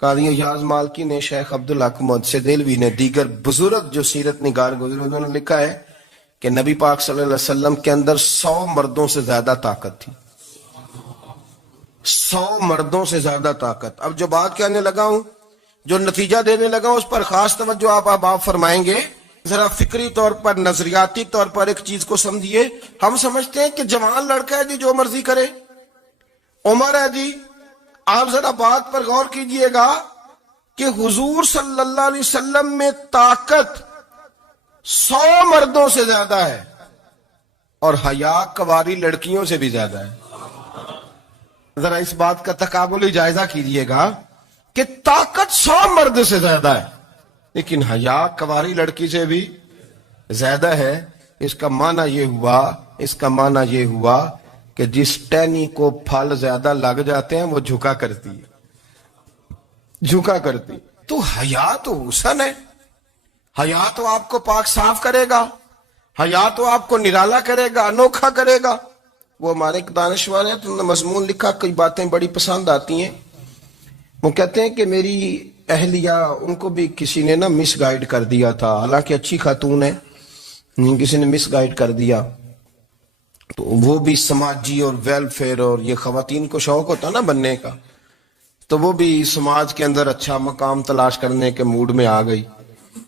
قاضی ایاز مالکی نے، شیخ عبدالحق محدث دہلوی نے، دیگر بزرگ جو سیرت نگار گزرے انہوں نے لکھا ہے کہ نبی پاک صلی اللہ علیہ وسلم کے اندر 100 مردوں سے زیادہ طاقت تھی. 100 مردوں سے زیادہ طاقت. اب جو بات کہنے لگا ہوں، جو نتیجہ دینے لگا ہوں، اس پر خاص توجہ آپ فرمائیں گے. ذرا فکری طور پر، نظریاتی طور پر ایک چیز کو سمجھیے. ہم سمجھتے ہیں کہ جوان لڑکا ہے جی، جو مرضی کرے، عمر ہے جی. آپ ذرا بات پر غور کیجئے گا کہ حضور صلی اللہ علیہ وسلم میں طاقت 100 مردوں سے زیادہ ہے اور حیا کواری لڑکیوں سے بھی زیادہ ہے. ذرا اس بات کا تقابلی جائزہ کیجئے گا کہ طاقت 100 مرد سے زیادہ ہے لیکن حیا کواری لڑکی سے بھی زیادہ ہے. اس کا معنی یہ ہوا کہ جس ٹہنی کو پھل زیادہ لگ جاتے ہیں وہ جھکا کرتی. تو حیا تو حسن ہے، حیا تو آپ کو پاک صاف کرے گا، حیا تو آپ کو نرالا کرے گا، انوکھا کرے گا. وہ ہمارے ایک دانشور ہیں، تو انہوں نے مضمون لکھا، کئی باتیں بڑی پسند آتی ہیں. وہ کہتے ہیں کہ میری اہلیہ، ان کو بھی کسی نے مس گائیڈ کر دیا تھا، حالانکہ اچھی خاتون ہے، کسی نے مس گائیڈ کر دیا. تو وہ بھی سماجی اور ویلفیئر، اور یہ خواتین کو شوق ہوتا نا بننے کا، تو وہ بھی سماج کے اندر اچھا مقام تلاش کرنے کے موڈ میں آ گئی.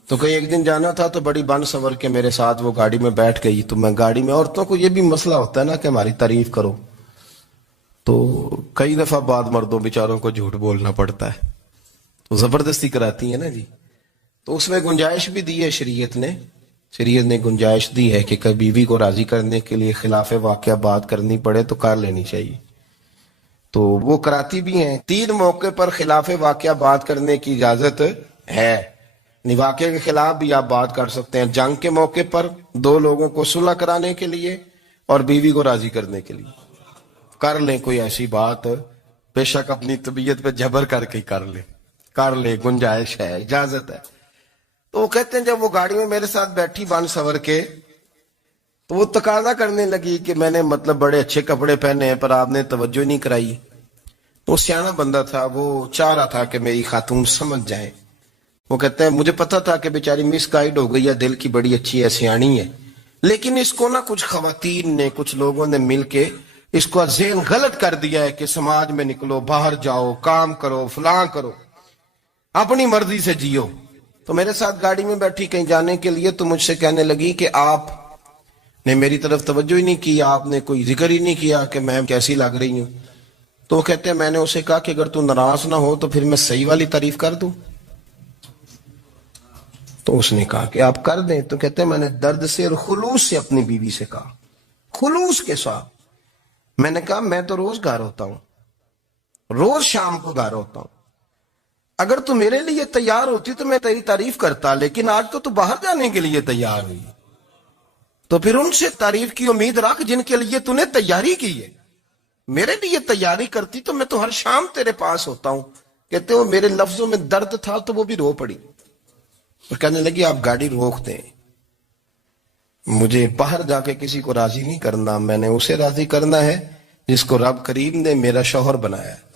تو کہیں ایک دن جانا تھا تو بڑی بن سور کے میرے ساتھ وہ گاڑی میں بیٹھ گئی. تو میں گاڑی میں، عورتوں کو یہ بھی مسئلہ ہوتا ہے نا کہ ہماری تعریف کرو، تو کئی دفعہ بعد مردوں بیچاروں کو جھوٹ بولنا پڑتا ہے، تو زبردستی کراتی ہے نا جی. تو اس میں گنجائش بھی دی ہے شریعت نے گنجائش دی ہے کہ کبھی بیوی کو راضی کرنے کے لیے خلاف واقعہ بات کرنی پڑے تو کر لینی چاہیے. تو وہ کراتی بھی ہیں. 3 موقع پر خلاف واقعہ بات کرنے کی اجازت ہے. واقعے کے خلاف بھی آپ بات کر سکتے ہیں. جنگ کے موقع پر 2 لوگوں کو صلح کرانے کے لیے اور بیوی کو راضی کرنے کے لیے کر لیں کوئی ایسی بات، بے شک اپنی طبیعت پہ جبر کر کے کر لیں، گنجائش ہے، اجازت ہے. تو وہ کہتے ہیں جب وہ گاڑی میں میرے ساتھ بیٹھی بن سور کے، تو وہ تقاضا کرنے لگی کہ میں نے بڑے اچھے کپڑے پہنے ہیں پر آپ نے توجہ نہیں کرائی. وہ سیانا بندہ تھا، وہ چاہ رہا تھا کہ میری خاتون سمجھ جائے. وہ کہتے ہیں مجھے پتا تھا کہ بیچاری مس گائیڈ ہو گئی ہے، دل کی بڑی اچھی ہے، سیانی ہے، لیکن اس کو کچھ خواتین نے، کچھ لوگوں نے مل کے اس کو ذہن غلط کر دیا ہے کہ سماج میں نکلو، باہر جاؤ، کام کرو، فلاں کرو، اپنی مرضی سے جیو. تو میرے ساتھ گاڑی میں بیٹھی کہیں جانے کے لیے، تو مجھ سے کہنے لگی کہ آپ نے میری طرف توجہ ہی نہیں کی، آپ نے کوئی ذکر ہی نہیں کیا کہ میں کیسی لگ رہی ہوں. تو وہ کہتے ہیں میں نے اسے کہا کہ اگر تو ناراض نہ ہو تو پھر میں صحیح والی تعریف کر دوں. تو اس نے کہا کہ آپ کر دیں. تو کہتے ہیں میں نے درد سے اور خلوص سے اپنی بیوی سے کہا، خلوص کے ساتھ. میں نے کہا میں تو روز گھر ہوتا ہوں، روز شام کو گھر ہوتا ہوں، اگر تو میرے لیے تیار ہوتی تو میں تیری تعریف کرتا، لیکن آج تو باہر جانے کے لیے تیار ہوئی، تو پھر ان سے تعریف کی امید رکھ جن کے لیے تو نے تیاری کی ہے. میرے لیے تیاری کرتی تو میں تو ہر شام تیرے پاس ہوتا ہوں. کہتے ہو میرے لفظوں میں درد تھا تو وہ بھی رو پڑی اور کہنے لگی آپ گاڑی روک دیں، مجھے باہر جا کے کسی کو راضی نہیں کرنا، میں نے اسے راضی کرنا ہے جس کو رب کریم نے میرا شوہر بنایا ہے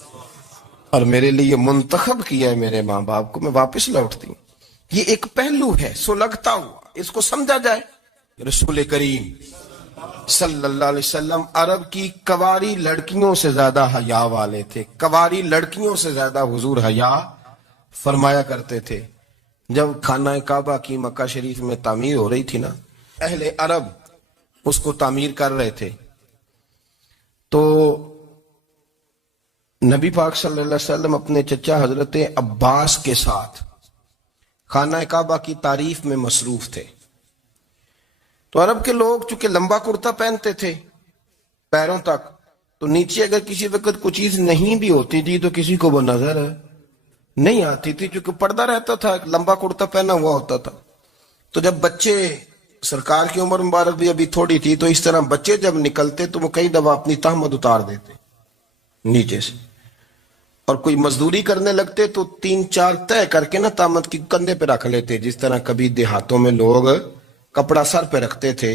اور میرے لیے منتخب کیا ہے میرے ماں باپ کو. میں واپس لوٹتی ہوں. یہ ایک پہلو ہے سلگتا ہوا، اس کو سمجھا جائے. رسول کریم صلی اللہ علیہ وسلم عرب کی کواری لڑکیوں سے زیادہ حیا والے تھے. کواری لڑکیوں سے زیادہ حضور حیا فرمایا کرتے تھے. جب خانہ کعبہ کی مکہ شریف میں تعمیر ہو رہی تھی نا، اہل عرب اس کو تعمیر کر رہے تھے، تو نبی پاک صلی اللہ علیہ وسلم اپنے چچا حضرت عباس کے ساتھ خانہ کعبہ کی تعریف میں مصروف تھے. تو عرب کے لوگ چونکہ لمبا کرتا پہنتے تھے پیروں تک، تو نیچے اگر کسی وقت کوئی چیز نہیں بھی ہوتی تھی تو کسی کو وہ نظر نہیں آتی تھی، چونکہ پردہ رہتا تھا، لمبا کرتا پہنا ہوا ہوتا تھا. تو جب بچے، سرکار کی عمر مبارک بھی ابھی تھوڑی تھی، تو اس طرح بچے جب نکلتے تو وہ کئی دفعہ اپنی تہمت اتار دیتے نیچے سے، اور کوئی مزدوری کرنے لگتے تو 3-4 طے کر کے تہمت کی کندھے پہ رکھ لیتے. جس طرح کبھی دیہاتوں میں لوگ کپڑا سر پہ رکھتے تھے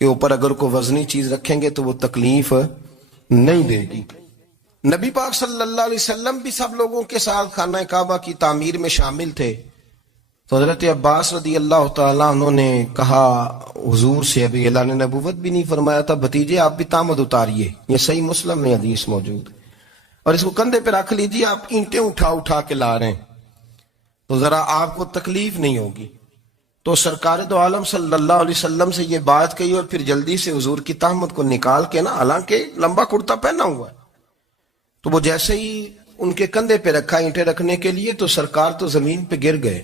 کہ اوپر اگر کوئی وزنی چیز رکھیں گے تو وہ تکلیف نہیں دے گی. نبی پاک صلی اللہ علیہ وسلم بھی سب لوگوں کے ساتھ خانہ کعبہ کی تعمیر میں شامل تھے. تو حضرت عباس رضی اللہ تعالیٰ عنہ نے کہا حضور سے، ابھی اعلان نبوت بھی نہیں فرمایا تھا، بھتیجے آپ بھی تامد اتاریے. یہ صحیح مسلم میں حدیث موجود ہے. اور اس کو کندھے پہ رکھ لیجیے، آپ اینٹیں اٹھا اٹھا کے لا رہے ہیں تو ذرا آپ کو تکلیف نہیں ہوگی. تو سرکار دو عالم صلی اللہ علیہ وسلم سے یہ بات کہی اور پھر جلدی سے حضور کی تہمت کو نکال کے نا، حالانکہ لمبا کرتا پہنا ہوا ہے، تو وہ جیسے ہی ان کے کندھے پہ رکھا اینٹیں رکھنے کے لیے تو سرکار تو زمین پہ گر گئے،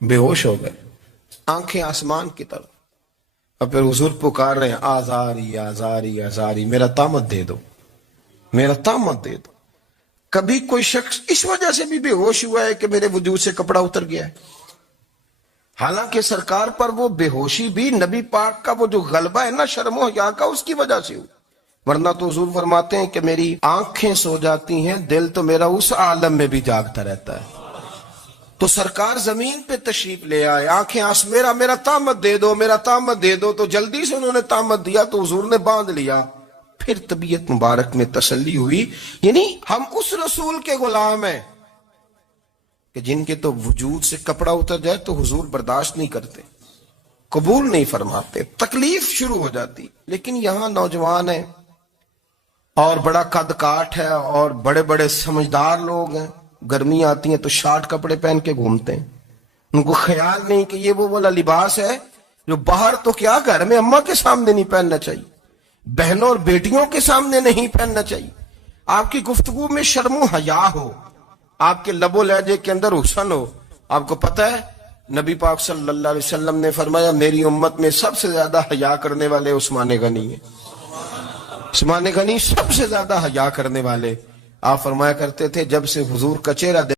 بے ہوش ہو گئے، آنکھیں آسمان کی طرف. اور پھر حضور پکار رہے ہیں، آزاری آزاری آزاری، میرا تامت دے دو، میرا تامت دے دو. کبھی کوئی شخص اس وجہ سے بھی بے ہوش ہوا ہے کہ میرے وجود سے کپڑا اتر گیا ہے؟ حالانکہ سرکار پر وہ بے ہوشی بھی نبی پاک کا وہ جو غلبہ ہے نا شرم و حیا کا، اس کی وجہ سے ہوئی. ورنہ تو حضور فرماتے ہیں کہ میری آنکھیں سو جاتی ہیں، دل تو میرا اس عالم میں بھی جاگتا رہتا ہے. تو سرکار زمین پہ تشریف لے آئے، آنکھیں میرا تامت دے دو، میرا تامت دے دو. تو جلدی سے انہوں نے تامت دیا تو حضور نے باندھ لیا. پھر طبیعت مبارک میں تسلی ہوئی. یعنی ہم اس رسول کے غلام ہیں کہ جن کے تو وجود سے کپڑا اتر جائے تو حضور برداشت نہیں کرتے، قبول نہیں فرماتے، تکلیف شروع ہو جاتی. لیکن یہاں نوجوان ہیں اور بڑا قد کاٹ ہے اور بڑے بڑے سمجھدار لوگ ہیں، گرمی آتی ہیں تو شارٹ کپڑے پہن کے گھومتے ہیں. ان کو خیال نہیں کہ یہ وہ والا لباس ہے جو باہر تو کیا گھر میں اماں کے سامنے نہیں پہننا چاہیے، بہنوں اور بیٹیوں کے سامنے نہیں پہننا چاہیے. آپ کی گفتگو میں شرم و حیا ہو، آپ کے لب و لہجے کے اندر حسن ہو. آپ کو پتہ ہے نبی پاک صلی اللہ علیہ وسلم نے فرمایا میری امت میں سب سے زیادہ حیا کرنے والے عثمان غنی ہیں. عثمان غنی سب سے زیادہ حیا کرنے والے. آپ فرمایا کرتے تھے جب سے حضور کا چہرہ